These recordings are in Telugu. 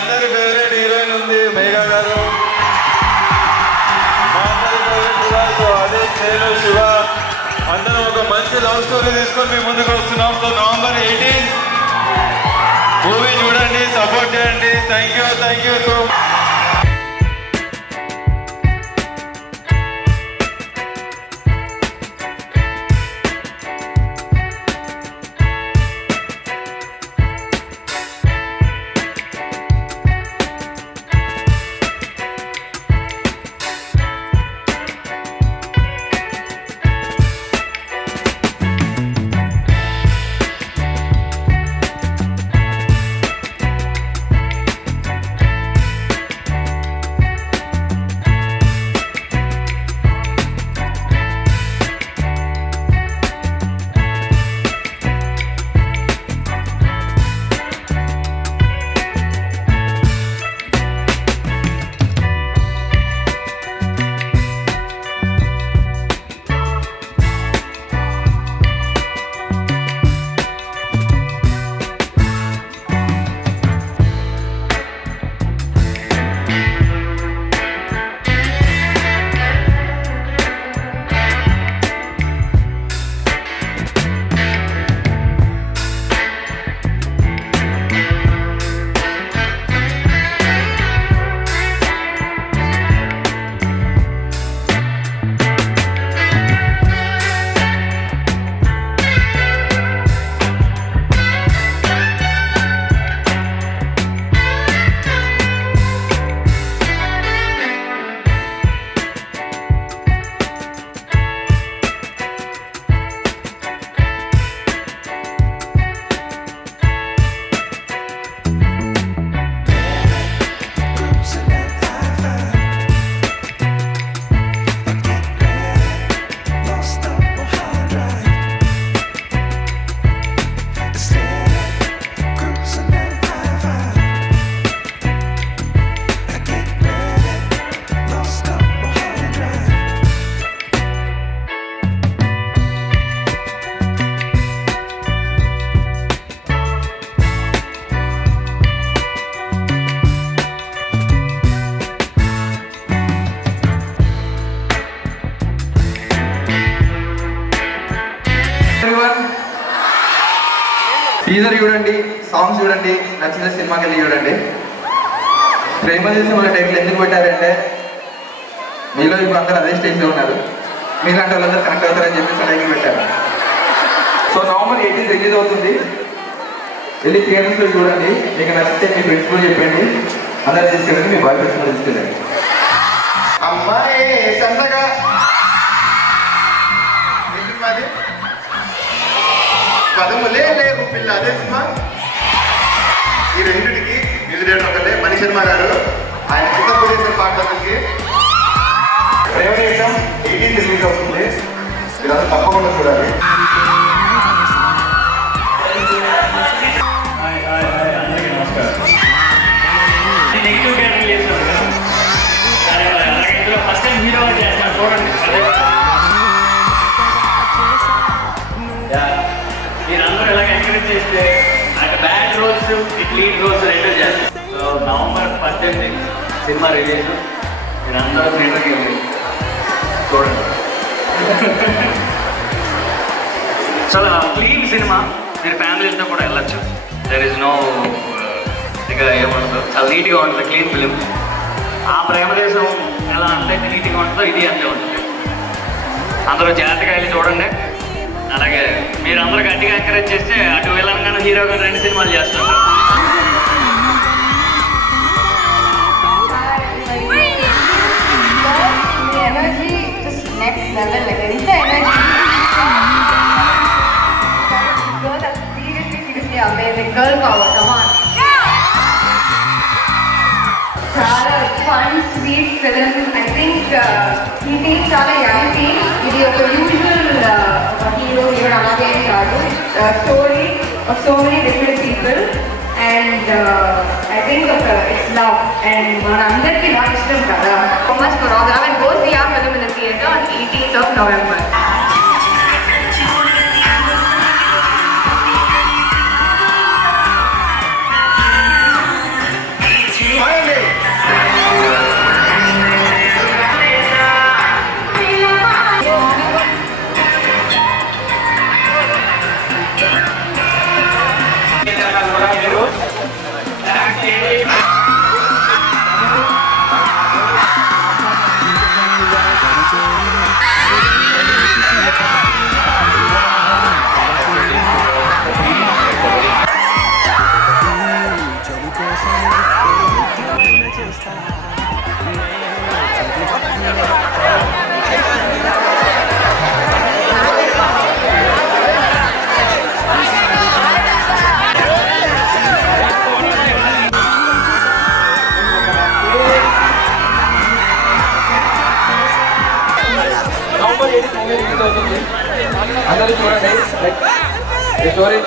అందరి ఫేవరెట్ హీరోయిన్ ఉంది మేఘా గారు, మా అందరి ఫేవరెట్ హీరోయిన్ అదే నేను శివ, అందరం ఒక మంచి లవ్ స్టోరీ తీసుకొని మీ ముందుకు వస్తున్నాం. సో November 18 మూవీ చూడండి, సపోర్ట్ చేయండి. Thank you so much. Teaser చూడండి, సాంగ్స్ చూడండి, నచ్చిన సినిమాకి వెళ్ళి చూడండి. ప్రేమ చేసిన వాళ్ళ టైటిల్ ఎందుకు పెట్టారంటే మీలో ఇప్పుడు అందరూ అదే స్టేజ్లో ఉన్నారు, మీలాంటి వాళ్ళందరూ కనెక్ట్ అవుతారని చెప్పేసి టైటిల్ పెట్టారు. సో November 18 రిలీజ్ అవుతుంది, వెళ్ళి థియేటర్స్లో చూడండి. మీకు నచ్చితే మీ ఫ్రెండ్స్ కూడా చెప్పండి, అందరూ తీసుకెళ్ళండి, మీ బాయ్ ఫ్రెండ్స్ కూడా తీసుకెళ్ళండి. అమ్మాయి సన్నగా పదములే లేవు పిల్ల, అదే సినిమా. ఈ రెండింటికి మ్యూజిక్ డైరెక్టర్ ఒకటే మణి శర్మ గారు. ఆయన చిత్రపూరేశ్వర పాటలకి ప్రేమ దేశం 18 రిలీజ్ అవుతుంది, మీరు తప్పకుండా చూడాలి. మీరందరూ ఎలాగ ఎంకరేజ్ చేస్తే అటు బ్యాడ్ రోల్స్ ఇటు లీడ్ రోల్స్ రెండు చేస్తారు. సో November 18 సినిమా రిలీజ్, మీరందరూ థియేటర్కి వెళ్ళి చూడండి. చాలా క్లీన్ సినిమా, మీరు ఫ్యామిలీతో కూడా వెళ్ళచ్చు. దెర్ ఇస్ నో ఇక ఏమంటుందో, చాలా నీట్గా ఉంటుంది, క్లీన్ ఫిలిం. ఆ ప్రేమ దేశం ఎలా అంటే నీట్గా ఉంటుందో ఇది అంతే ఉంటుంది. అందరూ జాగ్రత్తగా వెళ్ళి చూడండి. అలాగే మీరందరూ గట్టిగా ఎంకరేజ్ చేస్తే అటు వెళ్ళంగానే హీరోగా 2 సినిమాలు చేస్తారు. Energy just next level, like ఎంత energy. Seriously amazing girl power, come on. చాలా fun sweet film. I think ఈ టీమ్ చాలా యంగ్ టీమ్. ఇది ఒక యూజువల్ హీరో హీరోయిన్ అలాగే కాదు. Story of so many different people and I think it's love and మనందరికీ బాగా ఇష్టం కదా. So much for all love and go see our film in the theatre on 18th November.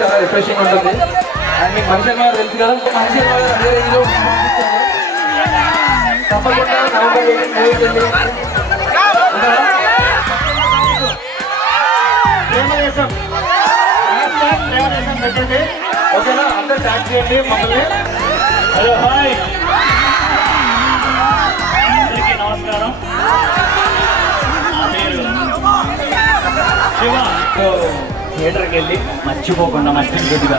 చాలా రిఫ్రెషింగ్ ఉంటుంది. అండ్ మీకు మనిషి గారు తెలుసు కదా, మనిషి గారు అదే హీరో తప్పకుండా నవంబర్ 18 మూవీకి వెళ్ళి పెట్టండి. ఓకేనా? అందరూ ట్యాక్ చేయండి మమ్మల్ని. హలో హాయ్ అందరికీ నమస్కారం. నా పేరు శివ. థియేటర్కి వెళ్ళి మర్చిపోకుండా మధ్యలో కొద్దిగా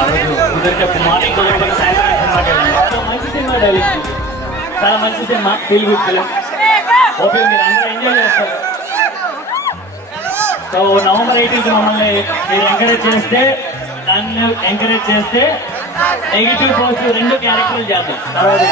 ఆ రోజు కుదిరితే మార్నింగ్ కుదిరితే సాయంత్రం సినిమాకి వెళ్ళండి. చాలా మంచి సినిమా, డైరెక్ట్ చాలా మంచి cinema, feel good film. Okay, మీరు అందరూ ఎంజాయ్ చేస్తారు. సో నవంబర్ 18 మమ్మల్ని మీరు ఎంకరేజ్ చేస్తే, నన్ను ఎంకరేజ్ చేస్తే నెగిటివ్ పాజిటివ్ 2 క్యారెక్టర్లు చేద్దాం. తర్వాత